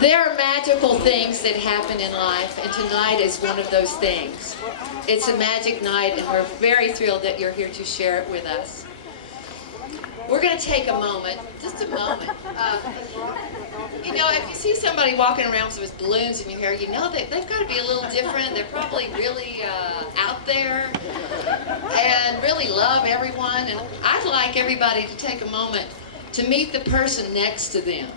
There are magical things that happen in life, and tonight is one of those things. It's a magic night, and we're very thrilled that you're here to share it with us. We're going to take a moment, just a moment. You know, if you see somebody walking around with balloons in your hair, you know that they've got to be a little different. They're probably really out there and really love everyone. And I'd like everybody to take a moment to meet the person next to them.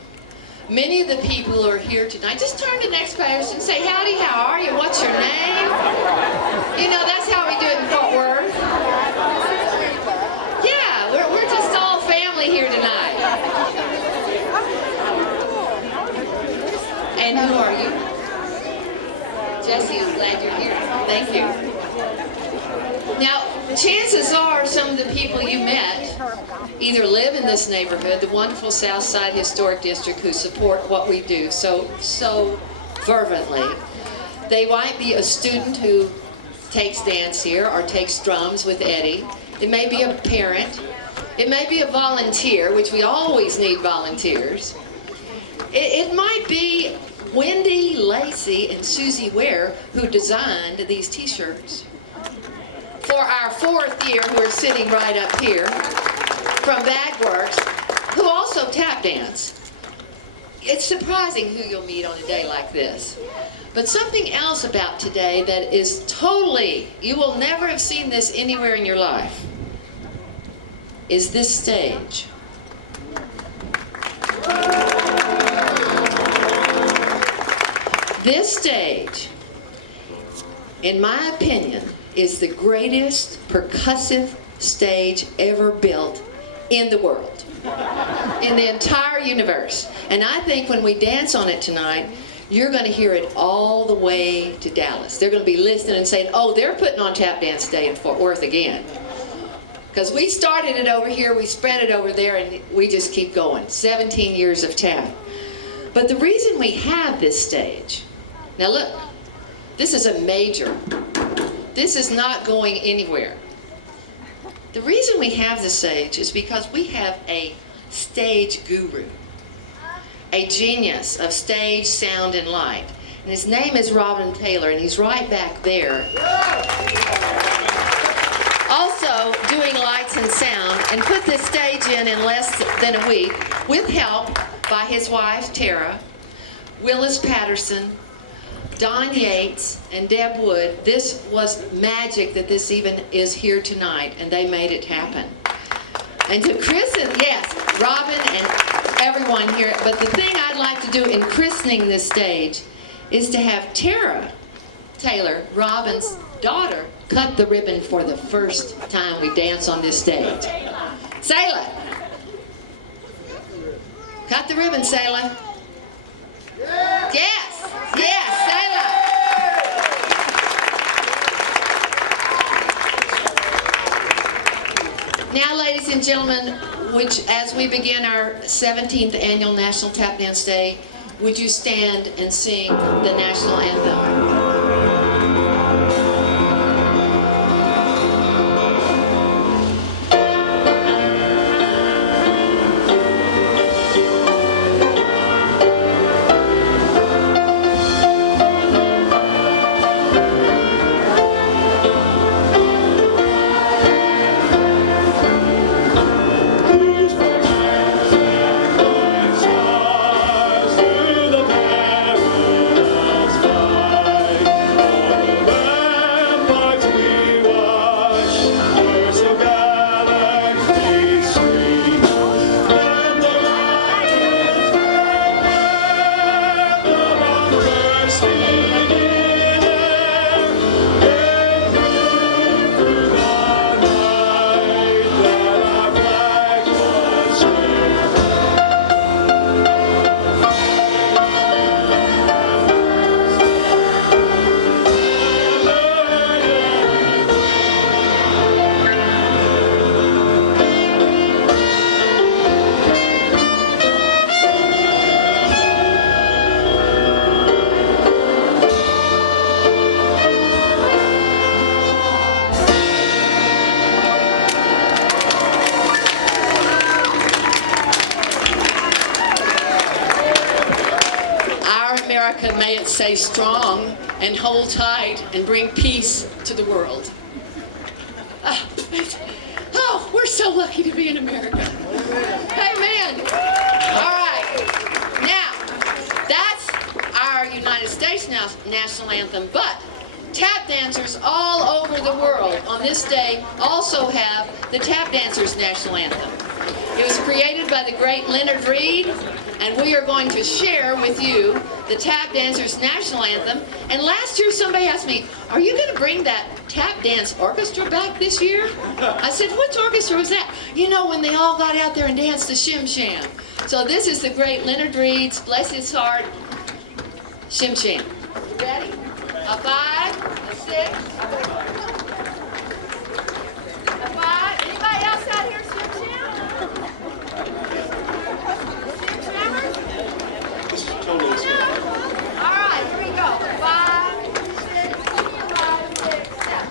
Many of the people who are here tonight, just turn to the next person and say, howdy, how are you? What's your name? You know, that's how we do it in Fort Worth. Yeah, we're just all family here tonight. And who are you? Jesse, I'm glad you're here. Thank you. Now, chances are some of the people you met either live in this neighborhood, the wonderful South Side Historic District, who support what we do so fervently. They might be a student who takes dance here or takes drums with Eddie. It may be a parent. It may be a volunteer, which we always need volunteers. It might be Wendy Lacey and Susie Ware who designed these t-shirts. For our fourth year, who are sitting right up here, from Bagworks, who also tap dance. It's surprising who you'll meet on a day like this. But something else about today that is totally, you will never have seen this anywhere in your life, is this stage. This stage, in my opinion, is the greatest percussive stage ever built in the world, in the entire universe. And I think when we dance on it tonight, you're going to hear it all the way to Dallas. They're going to be listening and saying, oh, they're putting on Tap Dance Day in Fort Worth again. Because we started it over here, we spread it over there, and we just keep going. 17 years of tap. But the reason we have this stage, now look, this is a major. This is not going anywhere. The reason we have the stage is because we have a stage guru, a genius of stage, sound, and light. And his name is Robin Taylor, and he's right back there. Also doing lights and sound, and put this stage in less than a week with help by his wife, Tara, Willis Patterson, Don Yates, and Deb Wood. This was magic that this even is here tonight, and they made it happen. And to Chris and, yes, Robin and everyone here, but the thing I'd like to do in christening this stage is to have Tara Taylor, Robin's daughter, cut the ribbon for the first time we dance on this stage. Sayla! Cut the ribbon, Sayla. Yes! Yes, Sayla! Now, ladies and gentlemen, as we begin our 17th annual National Tap Dance Day, would you stand and sing the national anthem? America, may it stay strong and hold tight and bring peace to the world. Oh, we're so lucky to be in America. Amen. All right. Now, that's our United States national anthem, but tap dancers all over the world on this day also have the Tap Dancers National Anthem. It was created by the great Leonard Reed, and we are going to share with you the Tap Dancers National Anthem. And last year somebody asked me, are you going to bring that tap dance orchestra back this year? I said, which orchestra was that? You know, when they all got out there and danced the Shim Sham. So this is the great Leonard Reed's, bless his heart, Shim Sham. Ready? A 5, a 6. A 5. Anybody else out here Shim Sham? Shim Shammers? This is totally No. All right, here we go. 5, 6, 5, 6, 7.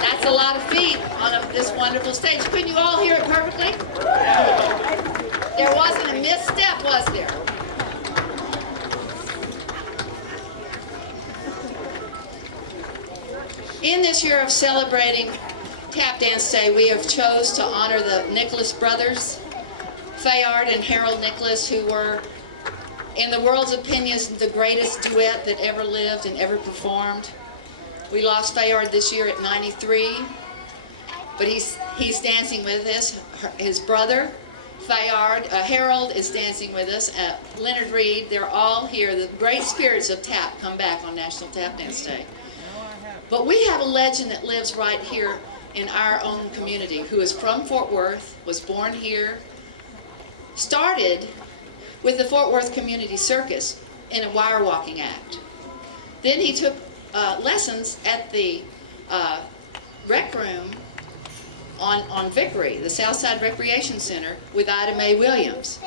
That's a lot of feet on this wonderful stage. Couldn't you all hear it perfectly? There wasn't a misstep, was there? In this year of celebrating Tap Dance Day, we have chose to honor the Nicholas brothers, Fayard and Harold Nicholas, who were, in the world's opinions, the greatest duet that ever lived and ever performed. We lost Fayard this year at 93, but he's dancing with us. His brother, Fayard, Harold is dancing with us. Leonard Reed, they're all here. The great spirits of tap come back on National Tap Dance Day. But we have a legend that lives right here in our own community, who is from Fort Worth, was born here, started with the Fort Worth Community Circus in a wire walking act. Then he took lessons at the rec room on Vickery, the Southside Recreation Center, with Ida Mae Williams.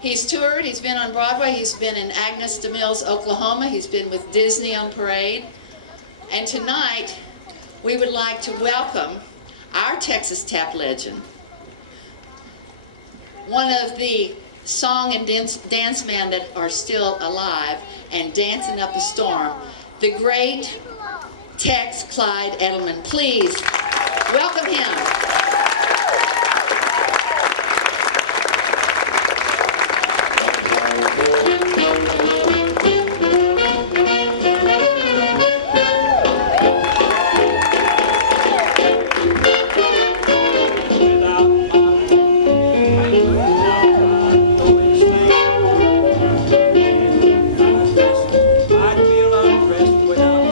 He's toured, he's been on Broadway, he's been in Agnes DeMille's Oklahoma, he's been with Disney on Parade. And tonight, we would like to welcome our Texas Tap legend, one of the song and dance men that are still alive and dancing up a storm, the great Tex Clyde Edelman. Please welcome him. I'd feel undressed without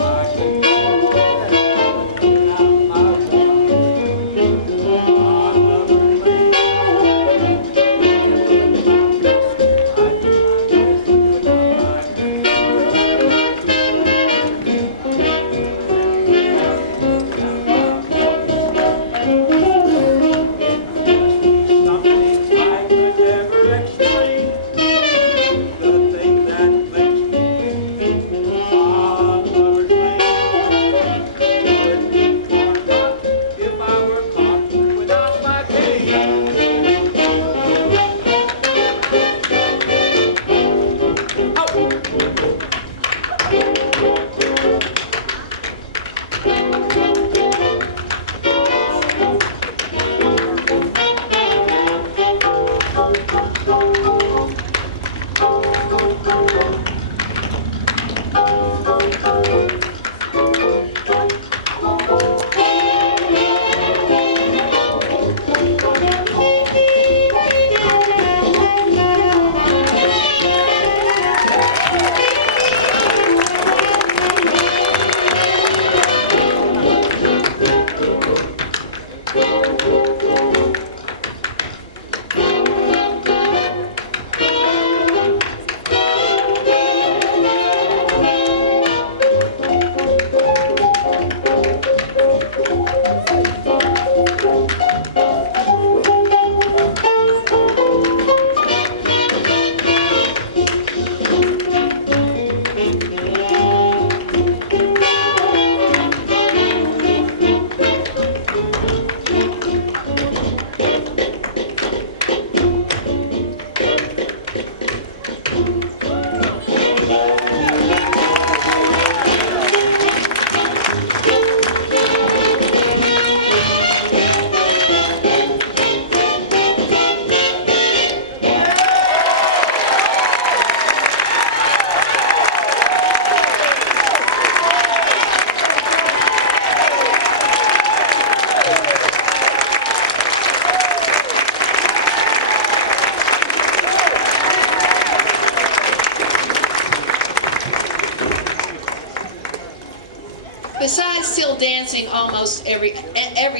besides still dancing almost every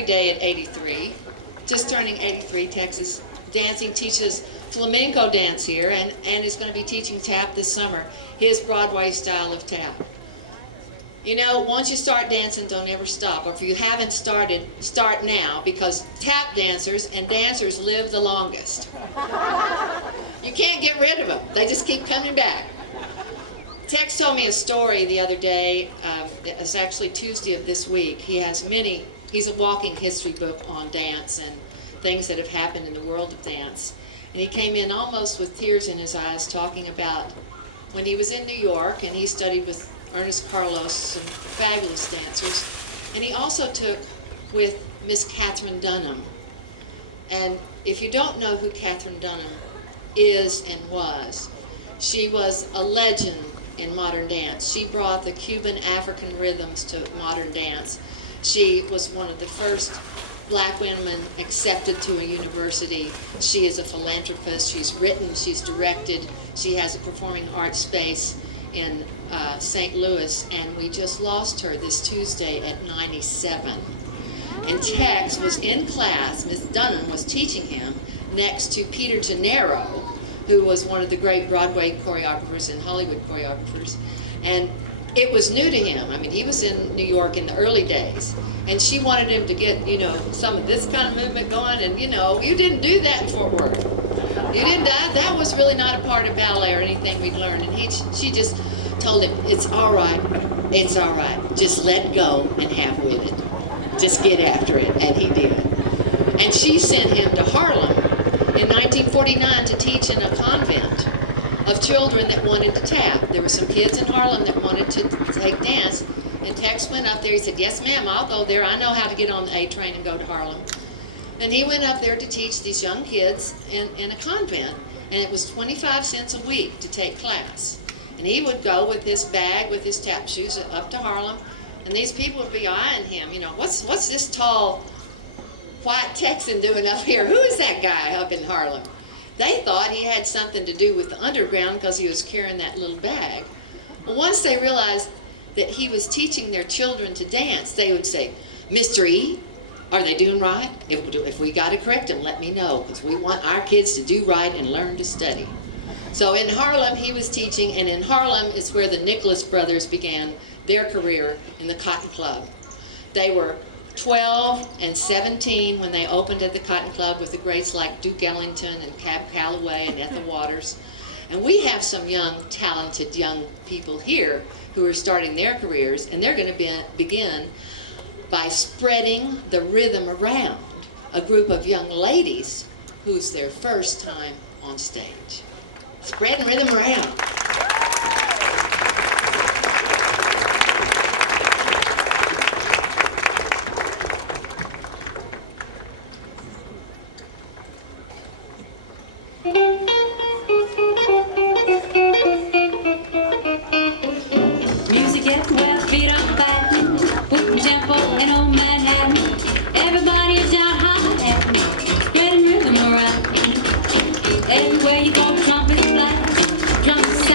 day at 83, just turning 83, Texas, dancing, teaches flamenco dance here, and is going to be teaching tap this summer, his Broadway style of tap. You know, once you start dancing, don't ever stop. Or if you haven't started, start now, because tap dancers and dancers live the longest. You can't get rid of them. They just keep coming back. Tex told me a story the other day. It was actually Tuesday of this week. He's a walking history book on dance and things that have happened in the world of dance. And he came in almost with tears in his eyes talking about when he was in New York and he studied with Ernest Carlos, some fabulous dancers. And he also took with Miss Katherine Dunham. And if you don't know who Katherine Dunham is and was, she was a legend in modern dance. She brought the Cuban African rhythms to modern dance. She was one of the first black women accepted to a university. She is a philanthropist. She's written, she's directed. She has a performing arts space in St. Louis, and we just lost her this Tuesday at 97. And Tex was in class, Miss Dunham was teaching him, next to Peter Gennaro, who was one of the great Broadway choreographers and Hollywood choreographers. And it was new to him. I mean, he was in New York in the early days, and she wanted him to get, you know, some of this kind of movement going, and, you know, you didn't do that in Fort Worth. You didn't, that was really not a part of ballet or anything we'd learned. And she just told him, it's all right, just let go and have with it. Just get after it, and he did. And she sent him to Harlem in 1949 to teach in a convent of children that wanted to tap. There were some kids in Harlem that wanted to take dance, and Tex went up there. He said, yes, ma'am, I'll go there. I know how to get on the A train and go to Harlem. And he went up there to teach these young kids in a convent, and it was 25 cents a week to take class. And he would go with his bag, with his tap shoes, up to Harlem, and these people would be eyeing him. You know, what's this tall, white Texan doing up here? Who is that guy up in Harlem? They thought he had something to do with the underground because he was carrying that little bag. Well, once they realized that he was teaching their children to dance, they would say, Mr. E, are they doing right? If we got to correct them, let me know, because we want our kids to do right and learn to study. So in Harlem, he was teaching, and in Harlem is where the Nicholas brothers began their career in the Cotton Club. They were 12 and 17 when they opened at the Cotton Club with the greats like Duke Ellington and Cab Calloway and Ethel Waters. And we have some young, talented young people here who are starting their careers, and they're going to begin by spreading the rhythm around a group of young ladies who's their first time on stage. Spreading rhythm around. Music everywhere, feet on fire, with tempo and old Manhattan. Everybody is out high, spreading rhythm around. Everywhere you go, trumpets fly, drums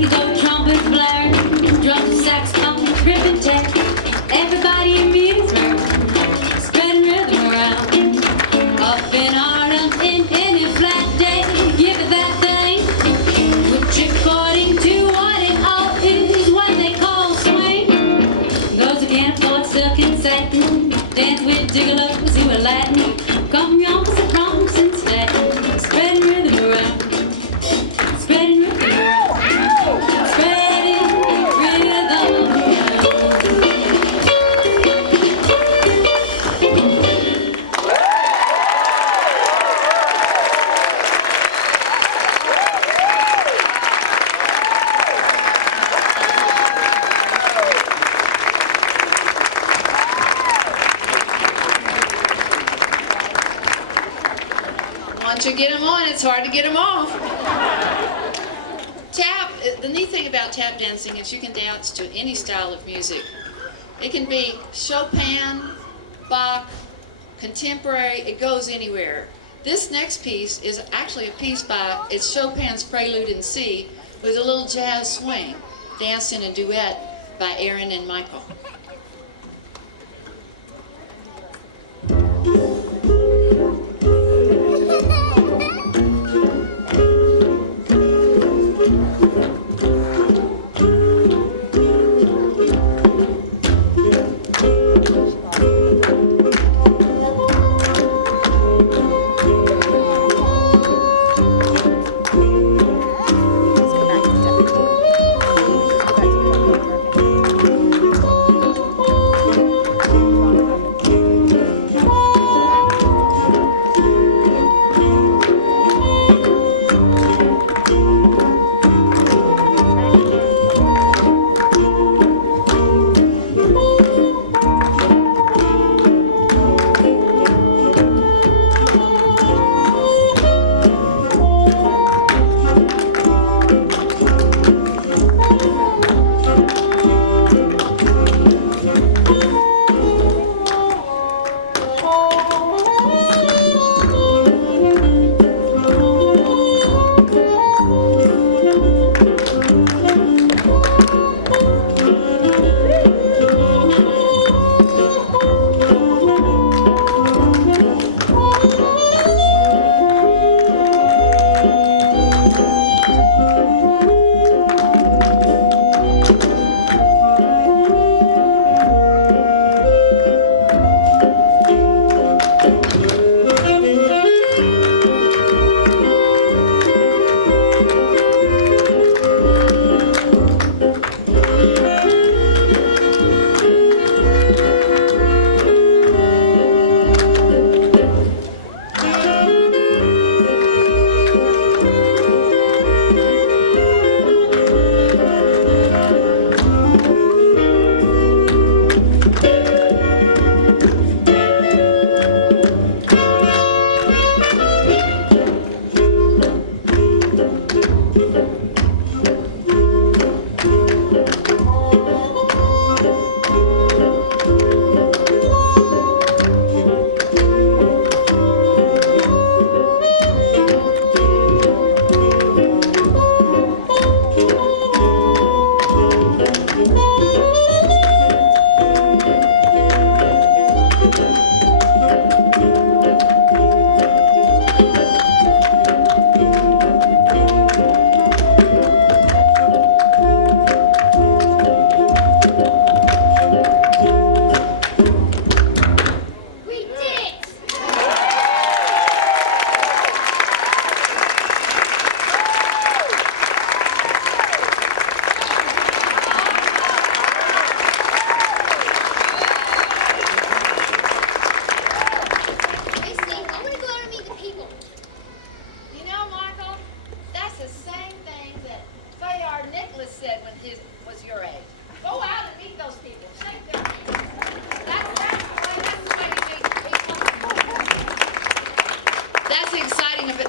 His old trumpet blaring, drums and saxophone, tripping tech. Everybody in music, spreading rhythm around. Up in Arnhem, in any flat day, give it that thing, which according to what it all is, what they call swing. Those who can't afford silk and satin, dance with gigolos who are Latin. Come young, surprise and stay, spreading rhythm around, spreading rhythm around, spreading rhythm around. Once you get them on, it's hard to get them off. The neat thing about tap dancing is you can dance to any style of music. It can be Chopin, Bach, contemporary, it goes anywhere. This next piece is actually a piece it's Chopin's Prelude in C with a little jazz swing, danced in a duet by Aaron and Michael.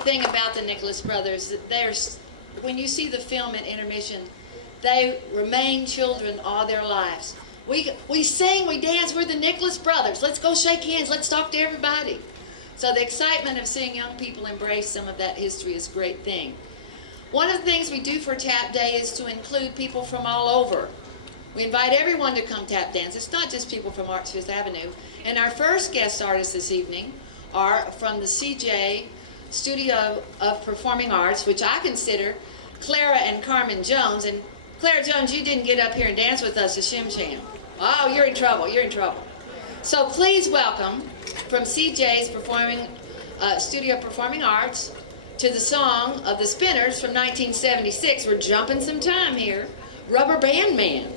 thing about the Nicholas brothers, when you see the film at intermission, they remain children all their lives. We sing, we dance, we're the Nicholas brothers. Let's go shake hands, let's talk to everybody. So the excitement of seeing young people embrace some of that history is a great thing. One of the things we do for Tap Day is to include people from all over. We invite everyone to come tap dance. It's not just people from Arts Fifth Avenue. And our first guest artists this evening are from the CJ Studio of Performing Arts, which I consider Clara and Carmen Jones. And Clara Jones, you didn't get up here and dance with us to Shim Sham. Oh, you're in trouble. You're in trouble. So please welcome from CJ's Studio of Performing Arts to the song of the Spinners from 1976. We're jumping some time here. Rubber Band Man.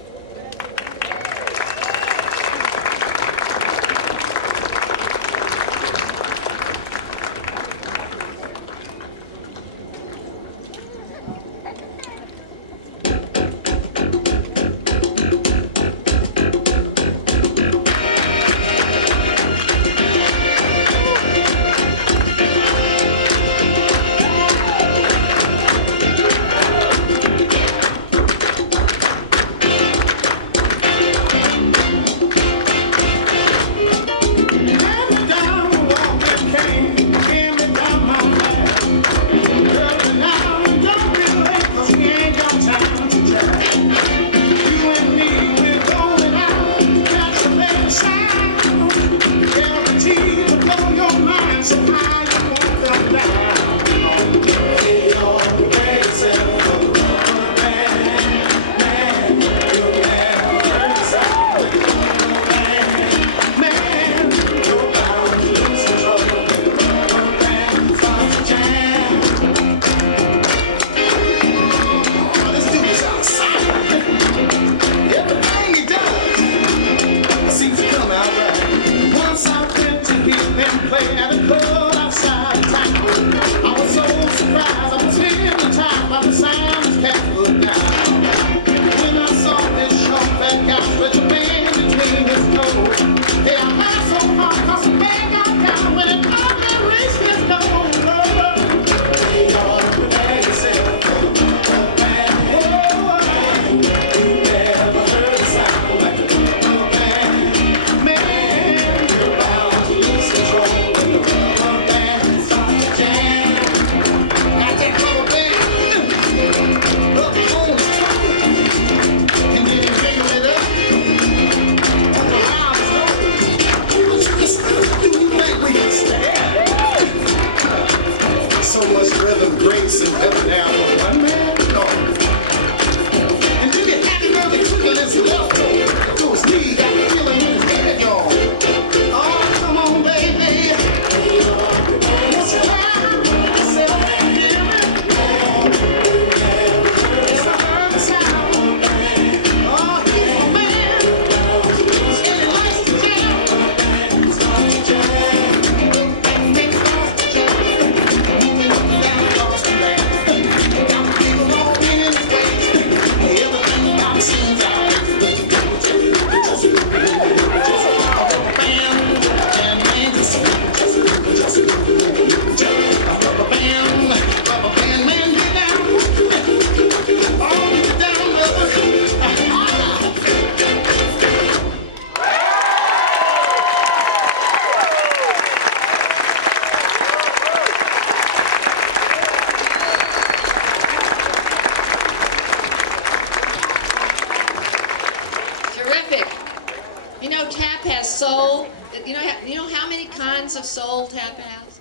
Soul. You know how many kinds of soul Tap has?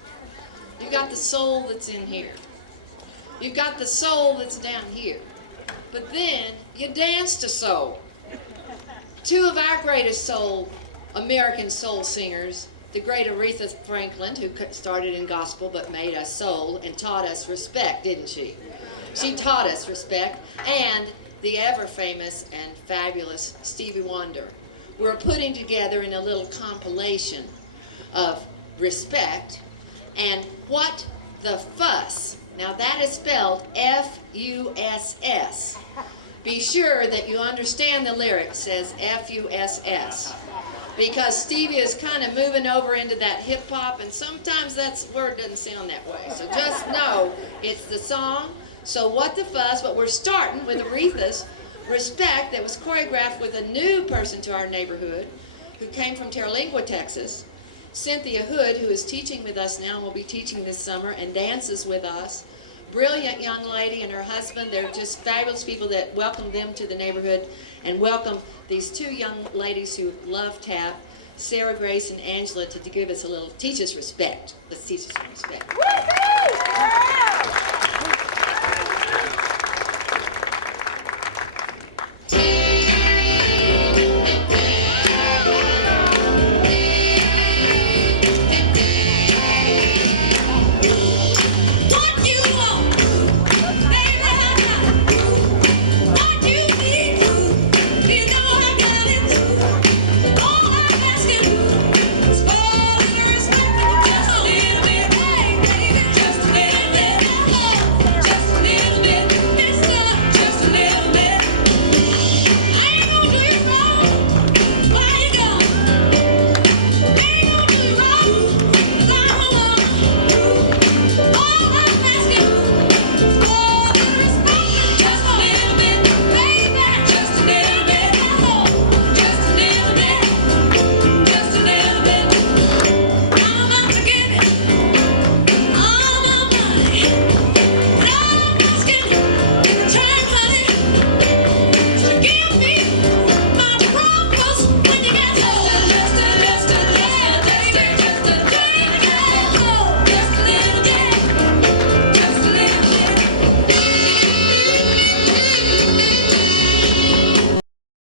You've got the soul that's in here. You've got the soul that's down here. But then you dance to soul. Two of our greatest American soul singers, the great Aretha Franklin, who started in gospel but made us soul and taught us respect, didn't she? She taught us respect. And the ever famous and fabulous Stevie Wonder. We're putting together in a little compilation of respect and What the Fuss. Now that is spelled F-U-S-S. Be sure that you understand the lyric says F-U-S-S. Because Stevie is kind of moving over into that hip hop, and sometimes that word doesn't sound that way. So just know it's the song. So What the Fuss, but we're starting with Aretha's Respect that was choreographed with a new person to our neighborhood who came from Terlingua, Texas, Cynthia Hood, who is teaching with us now and will be teaching this summer and dances with us. brilliant young lady and her husband. They're just fabulous people that welcome them to the neighborhood and welcome these two young ladies who love tap, Sarah Grace and Angela, to give us a little, teach us respect. Let's teach us some respect.